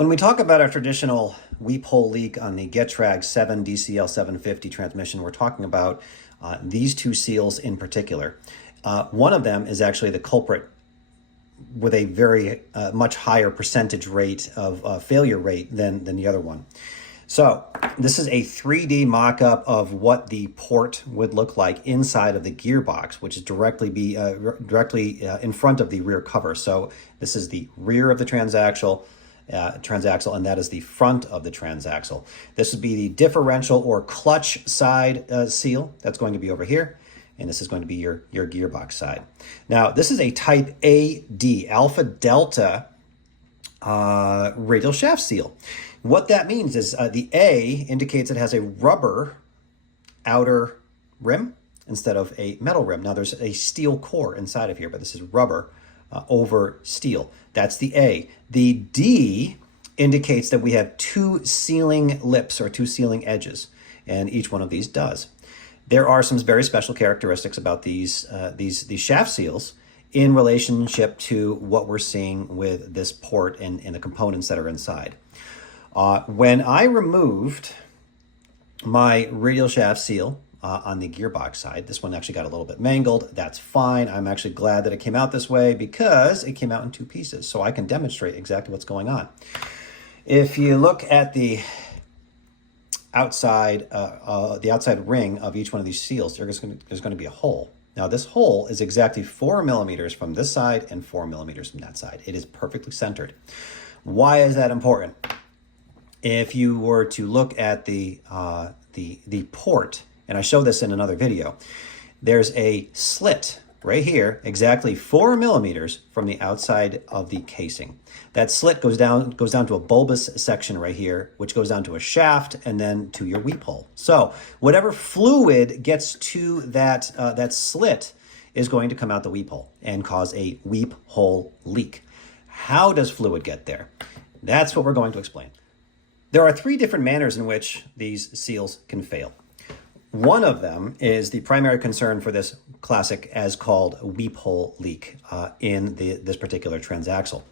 When we talk about our traditional weep hole leak on the Getrag 7 DCL 750 transmission, we're talking about these two seals in particular. One of them is actually the culprit with a very much higher percentage rate of failure rate than the other one. So this is a 3D mock-up of what the port would look like inside of the gearbox, which is directly in front of the rear cover. So this is the rear of the transaxle, and that is the front of the transaxle. This would be the differential or clutch side seal. That's going to be over here. And this is going to be your gearbox side. Now, this is a type AD, alpha delta radial shaft seal. What that means is the A indicates it has a rubber outer rim instead of a metal rim. Now, there's a steel core inside of here, but this is rubber over steel. That's the A. The D indicates that we have two sealing lips or two sealing edges, and each one of these does. There are some very special characteristics about these shaft seals in relationship to what we're seeing with this port and the components that are inside. When I removed my radial shaft seal on the gearbox side, this one actually got a little bit mangled. That's fine. I'm actually glad that it came out this way because it came out in two pieces, so I can demonstrate exactly what's going on. If you look at the outside ring of each one of these seals, there's going to be a hole. Now, this hole is exactly 4 millimeters from this side and 4 millimeters from that side. It is perfectly centered. Why is that important? If you were to look at the port, and I show this in another video, there's a slit right here, exactly 4 millimeters from the outside of the casing. That slit goes down to a bulbous section right here, which goes down to a shaft and then to your weep hole. So whatever fluid gets to that slit is going to come out the weep hole and cause a weep hole leak. How does fluid get there? That's what we're going to explain. There are three different manners in which these seals can fail. One of them is the primary concern for this classic as called weep hole leak in this particular transaxle.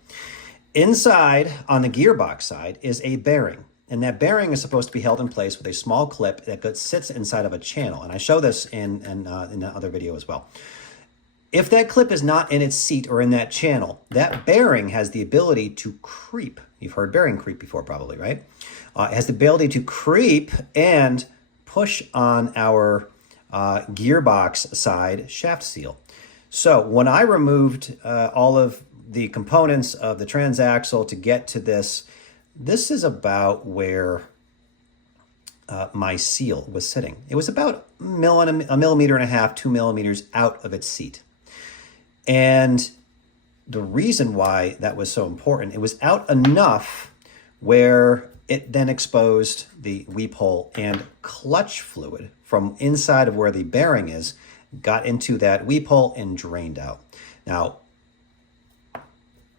Inside on the gearbox side is a bearing, and that bearing is supposed to be held in place with a small clip that sits inside of a channel, and I show this in the other video as well. If that clip is not in its seat or in that channel, that bearing has the ability to creep. You've heard bearing creep before probably, right? It has the ability to creep and push on our gearbox side shaft seal. So when I removed all of the components of the transaxle to get to this is about where my seal was sitting. It was about a millimeter and a half, 2 millimeters out of its seat. And the reason why that was so important, it was out enough where it then exposed the weep hole, and clutch fluid from inside of where the bearing is got into that weep hole and drained out. Now,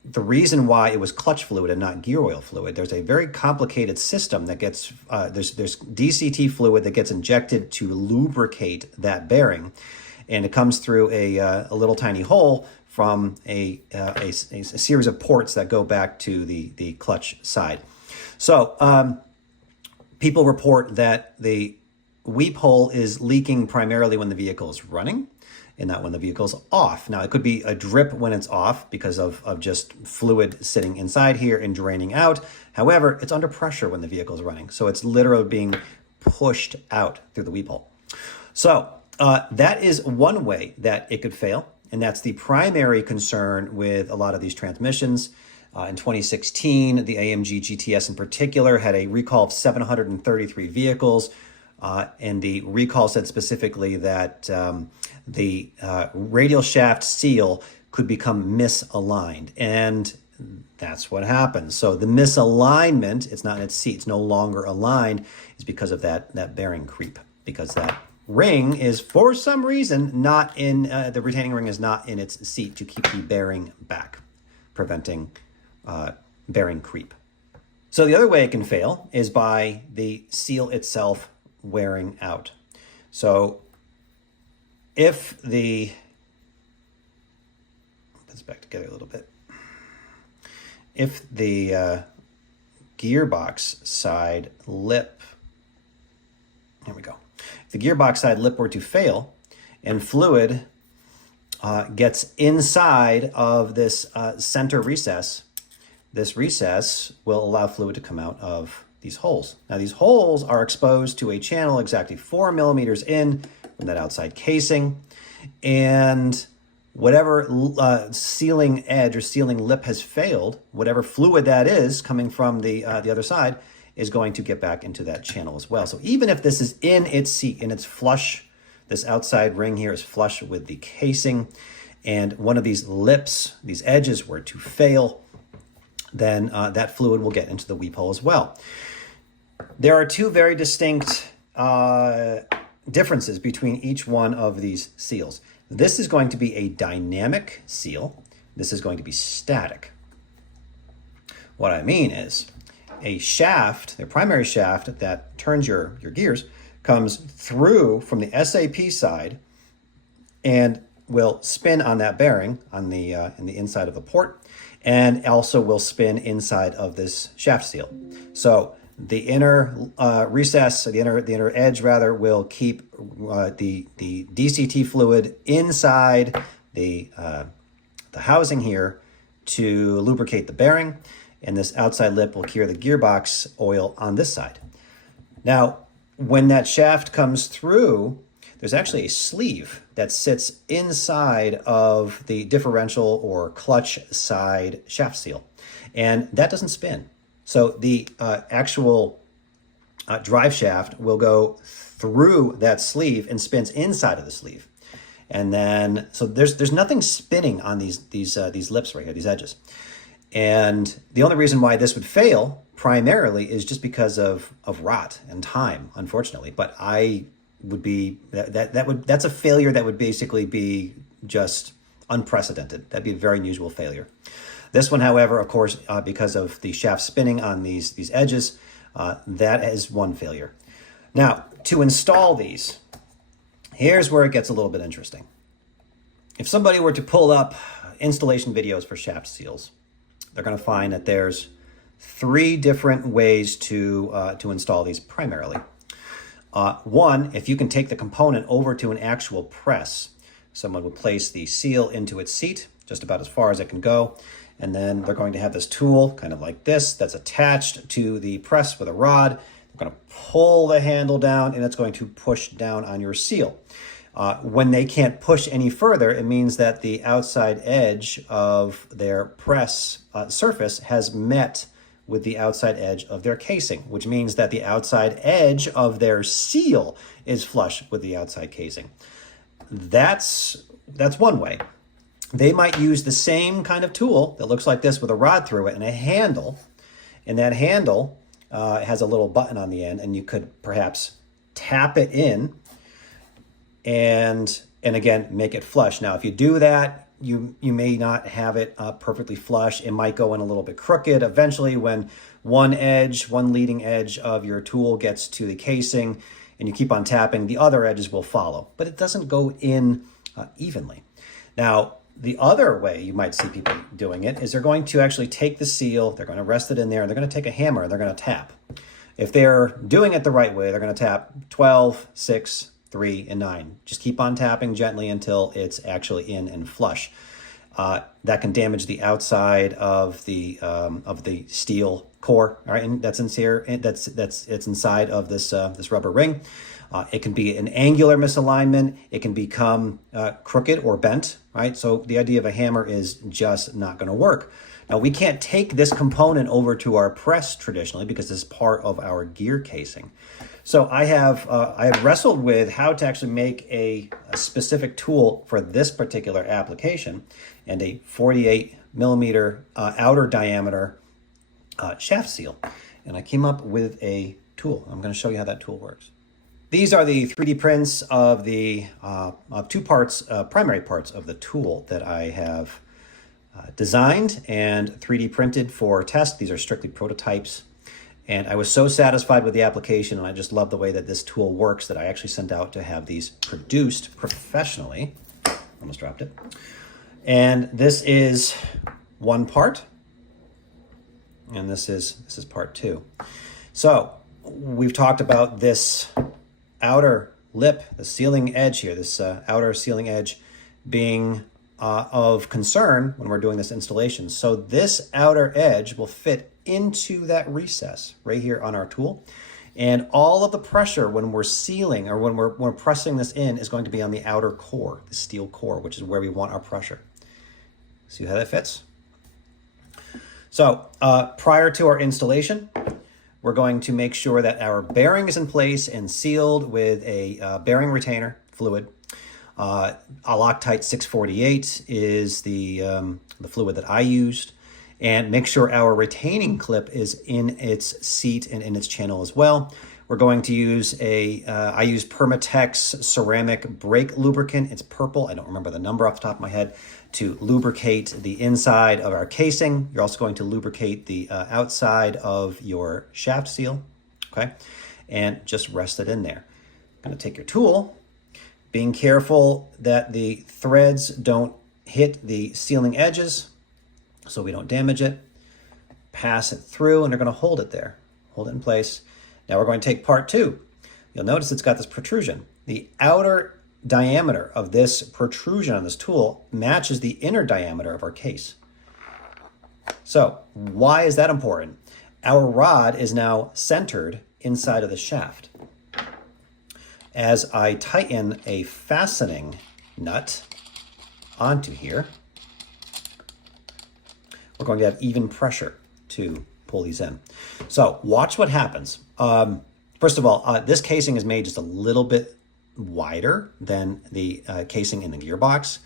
the reason why it was clutch fluid and not gear oil fluid, there's a very complicated system that gets, there's DCT fluid that gets injected to lubricate that bearing, and it comes through a little tiny hole from a series of ports that go back to the clutch side. So people report that the weep hole is leaking primarily when the vehicle is running and not when the vehicle's off. Now, it could be a drip when it's off because of just fluid sitting inside here and draining out. However, it's under pressure when the vehicle is running. So it's literally being pushed out through the weep hole. So that is one way that it could fail. And that's the primary concern with a lot of these transmissions. In 2016, the AMG GTS in particular had a recall of 733 vehicles. And the recall said specifically that the radial shaft seal could become misaligned. And that's what happens. So the misalignment, it's not in its seat, it's no longer aligned, is because of that bearing creep. Because that ring is, for some reason, not in, the retaining ring is not in its seat to keep the bearing back, preventing bearing creep. So the other way it can fail is by the seal itself wearing out. So if the, put this back together a little bit. If the gearbox side lip, here we go. If the gearbox side lip were to fail and fluid gets inside of this center recess, this recess will allow fluid to come out of these holes. Now these holes are exposed to a channel exactly 4 millimeters in from that outside casing, and whatever sealing edge or sealing lip has failed, whatever fluid that is coming from the other side is going to get back into that channel as well. So even if this is in its seat and it's flush, this outside ring here is flush with the casing, and one of these lips, these edges were to fail, then that fluid will get into the weep hole as well. There are two very distinct differences between each one of these seals. This is going to be a dynamic seal. This is going to be static. What I mean is a shaft, the primary shaft that turns your gears, comes through from the SAP side and will spin on that bearing on the in the inside of the port, and also will spin inside of this shaft seal. So the inner recess, the inner edge rather, will keep the DCT fluid inside the housing here to lubricate the bearing, and this outside lip will cure the gearbox oil on this side. Now, when that shaft comes through, there's actually a sleeve that sits inside of the differential or clutch side shaft seal, and that doesn't spin. So the actual drive shaft will go through that sleeve and spins inside of the sleeve. And then, so there's nothing spinning on these lips right here, these edges. And the only reason why this would fail primarily is just because of rot and time, unfortunately. But I would be, that's a failure that would basically be just unprecedented. That'd be a very unusual failure. This one, however, of course, because of the shaft spinning on these edges, that is one failure. Now, to install these, here's where it gets a little bit interesting. If somebody were to pull up installation videos for shaft seals, they're going to find that there's 3 different ways to install these primarily. One, if you can take the component over to an actual press, someone would place the seal into its seat, just about as far as it can go, and then they're going to have this tool, kind of like this, that's attached to the press with a rod. They're going to pull the handle down, and it's going to push down on your seal. When they can't push any further, it means that the outside edge of their press surface has met with the outside edge of their casing, which means that the outside edge of their seal is flush with the outside casing. That's one way. They might use the same kind of tool that looks like this with a rod through it and a handle, and that handle has a little button on the end, and you could perhaps tap it in and again make it flush. Now, if you do that, you may not have it perfectly flush. It might go in a little bit crooked. Eventually, when one leading edge of your tool gets to the casing and you keep on tapping, the other edges will follow, but it doesn't go in evenly. Now, the other way you might see people doing it is they're going to actually take the seal, they're going to rest it in there, and they're going to take a hammer and they're going to tap. If they're doing it the right way, they're going to tap 12, 6, 3, and 9. Just keep on tapping gently until it's actually in and flush. That can damage the outside of the steel core, all right, and that's it's inside of this rubber ring. It can be an angular misalignment. It can become crooked or bent, right? So the idea of a hammer is just not going to work. Now, we can't take this component over to our press traditionally because it's part of our gear casing. So I have wrestled with how to actually make a specific tool for this particular application, and a 48 millimeter outer diameter shaft seal. And I came up with a tool. I'm going to show you how that tool works. These are the 3D prints of the primary parts of the tool that I have designed and 3D printed for test. These are strictly prototypes. And I was so satisfied with the application, and I just love the way that this tool works, that I actually sent out to have these produced professionally. Almost dropped it. And this is one part and this is part 2. So we've talked about this outer lip, the sealing edge here, this outer sealing edge being of concern when we're doing this installation. So this outer edge will fit into that recess right here on our tool. And all of the pressure when we're sealing or when we're pressing this in is going to be on the outer core, the steel core, which is where we want our pressure. See how that fits? So prior to our installation, we're going to make sure that our bearing is in place and sealed with a bearing retainer fluid. A Loctite 648 is the fluid that I used. And make sure our retaining clip is in its seat and in its channel as well. We're going to use I use Permatex ceramic brake lubricant. It's purple. I don't remember the number off the top of my head, to lubricate the inside of our casing. You're also going to lubricate the outside of your shaft seal, okay? And just rest it in there. Going to take your tool, being careful that the threads don't hit the sealing edges so we don't damage it. Pass it through, and they're going to hold it there. Hold it in place. Now we're going to take part 2. You'll notice it's got this protrusion. The outer diameter of this protrusion on this tool matches the inner diameter of our case. So why is that important? Our rod is now centered inside of the shaft. As I tighten a fastening nut onto here, we're going to have even pressure to pull these in. So watch what happens. First of all, this casing is made just a little bit wider than the casing in the gearbox,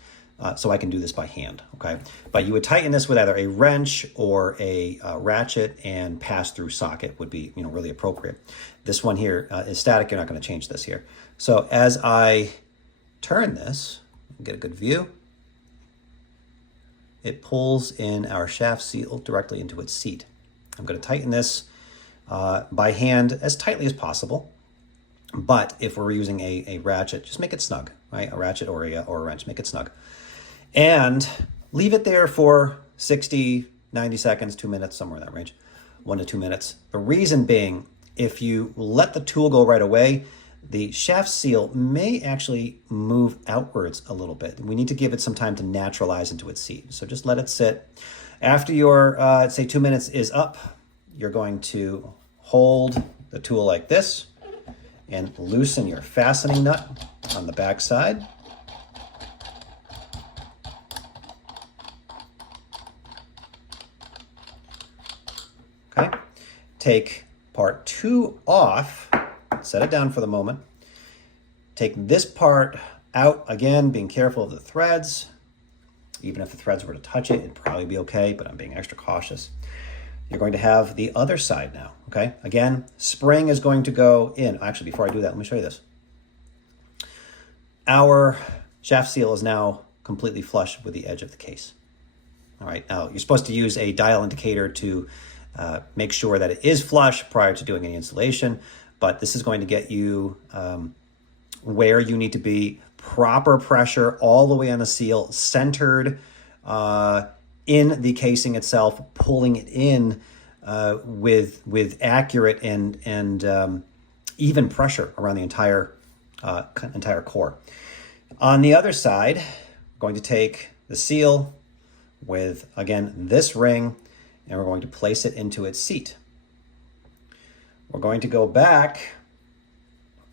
so I can do this by hand, okay? But you would tighten this with either a wrench or a ratchet, and pass-through socket would be, really appropriate. This one here is static. You're not going to change this here. So as I turn this, get a good view, it pulls in our shaft seal directly into its seat. I'm going to tighten this by hand as tightly as possible. But if we're using a ratchet, just make it snug, right? A ratchet or a wrench, make it snug. And leave it there for 60, 90 seconds, 2 minutes, somewhere in that range, 1 to 2 minutes. The reason being, if you let the tool go right away, the shaft seal may actually move outwards a little bit. We need to give it some time to naturalize into its seat. So just let it sit. After your, say 2 minutes is up, you're going to hold the tool like this and loosen your fastening nut on the back side. Okay, take part 2 off. Set it down for the moment. Take this part out, again, being careful of the threads. Even if the threads were to touch it, it'd probably be okay, but I'm being extra cautious. You're going to have the other side now, okay? Again, spring is going to go in. Actually, before I do that, let me show you this. Our shaft seal is now completely flush with the edge of the case. All right, now you're supposed to use a dial indicator to make sure that it is flush prior to doing any installation. But this is going to get you where you need to be. Proper pressure all the way on the seal, centered in the casing itself, pulling it in with accurate and even pressure around the entire core. On the other side, we're going to take the seal with, again, this ring, and we're going to place it into its seat. We're going to go back,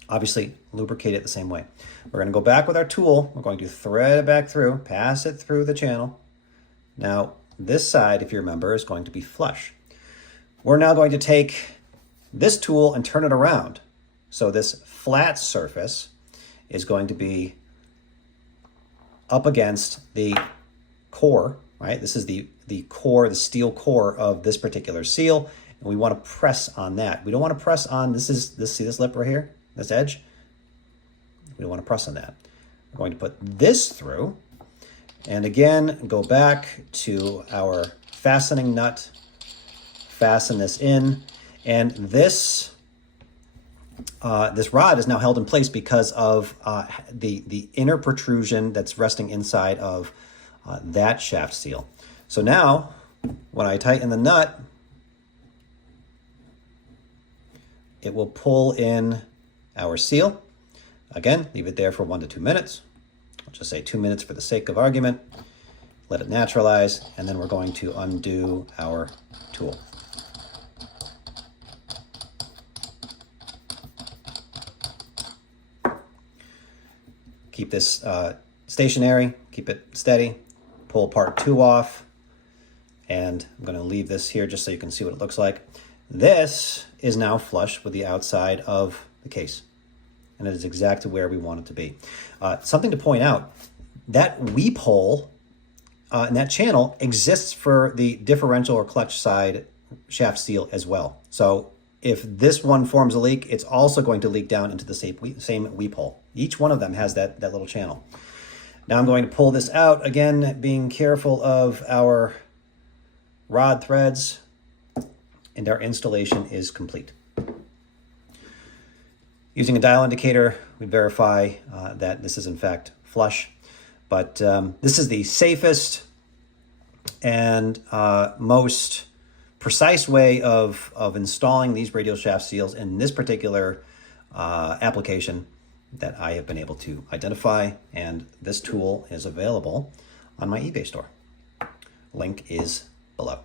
obviously lubricate it the same way. We're going to go back with our tool. We're going to thread it back through, pass it through the channel. Now, this side, if you remember, is going to be flush. We're now going to take this tool and turn it around. So this flat surface is going to be up against the core, right? This is the core, the steel core of this particular seal. And we want to press on that. We don't want to press on, see this lip right here, this edge? We don't want to press on that. We're going to put this through, and again, go back to our fastening nut, fasten this in, and this rod is now held in place because of the inner protrusion that's resting inside of that shaft seal. So now, when I tighten the nut, it will pull in our seal. Again, leave it there for 1 to 2 minutes. I'll just say 2 minutes for the sake of argument. Let it naturalize, and then we're going to undo our tool. Keep this stationary, keep it steady. Pull part 2 off, and I'm going to leave this here just so you can see what it looks like. This is now flush with the outside of the case, and it is exactly where we want it to be. Something to point out, that weep hole in that channel exists for the differential or clutch side shaft seal as well. So if this one forms a leak, it's also going to leak down into the same weep hole. Each one of them has that little channel. Now I'm going to pull this out, again, being careful of our rod threads, and our installation is complete. Using a dial indicator, we verify that this is in fact flush, but this is the safest and most precise way of installing these radial shaft seals in this particular application that I have been able to identify, and this tool is available on my eBay store. Link is below.